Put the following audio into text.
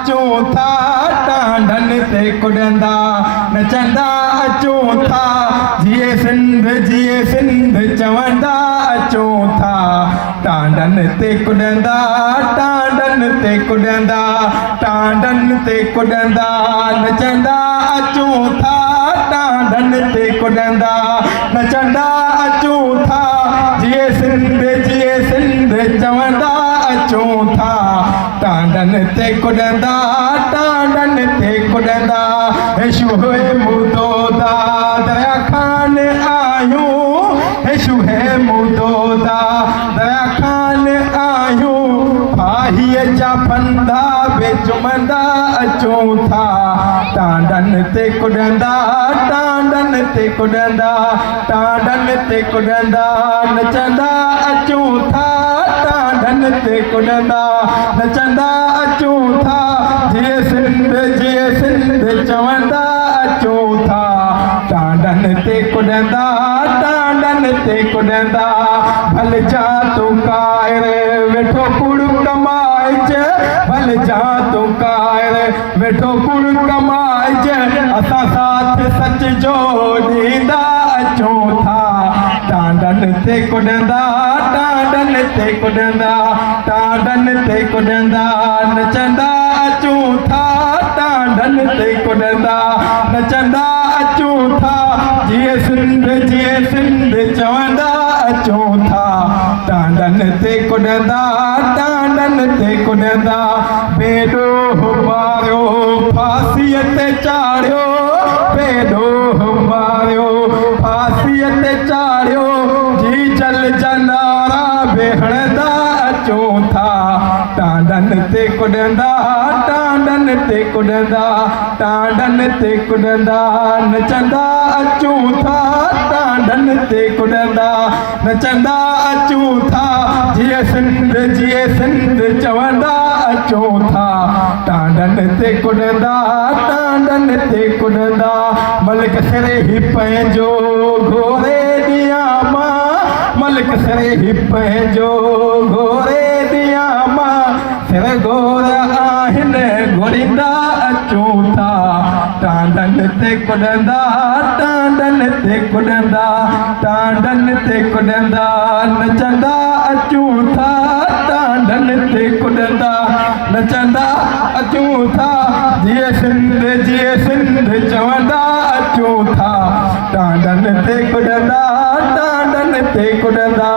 अचूं था टांडन ते कुॾंदा नचंदा अचूं था जिए सिंध चवंदा अचूं था टांडन ते कुॾंदा टांडन ते कुॾंदा टांडन ते कुॾंदा नचंदा अचूं था टांडन ते कुॾंदा नचंदा अचूं था जिए सिंध चवंदा अचूं था टांडन ते कुॾंदा टांडन ते कुॾंदा शुहे मुदोदा दया खान आयूं शुहे मुदोदा दया खान आयूं फाहीअ जा फंदा बेचुमंदा अचूं था टांडन ते कुॾंदा टांडन ते कुॾंदा टांडन ते कुॾंदा नचंदा अचूं था टांडन ते कुॾंदा नचंदा अचूं था जिए सिंध चवंदा अचूं था टांडन ते कुॾंदा टांडन ते कुॾंदा भल जा तूं कायर वेठो कुड़ कमाइज भल जा तूं कायर वेठो कुड़ कमाइज असां साथ सच जो ॾींदा अचूं था टांडन ते कुॾंदा टांडन ते कुॾंदा टांडन ते कुॾंदा नचंदा अचूं था टांडन ते कुॾंदा नचंदा अचूं था जिए सिंध चवंदा अचूं था टांडन ते कुॾंदा टांडन ते कुॾंदा बेॾो मारियो फांसीअ ते चाढ़ियो बेॾो मारियो फांसीअ ते चाढ़ियो जी जल जनारा बेहणंदा अचूं था टांडन ते कुॾंदा टांडन ते कुॾंदा टांडन ते कुॾंदा नचंदा अचूं था टांडन ते कुॾंदा नचंदा अचूं था जिए सिंध चवंदा अचूं था टांडन ते कुॾंदा टांडन ते कुॾंदा मलिक सिरे ही पंहिंजो घोरे ॾियां मां मलिक सिरे ही पंहिंजो घोरे ॾियां मां सिर घोरा आहिनि घोरींदा अचूं था टांडन ते कुॾंदा टांडन ते कुॾंदा टांडन ते कुॾंदा नचंदा अचूं था टांडन ते कुॾंदा नचंदा अचूं था जिए सिंध चवंदा अचूं था टांडन ते कुॾंदा टांडन ते कुॾंदा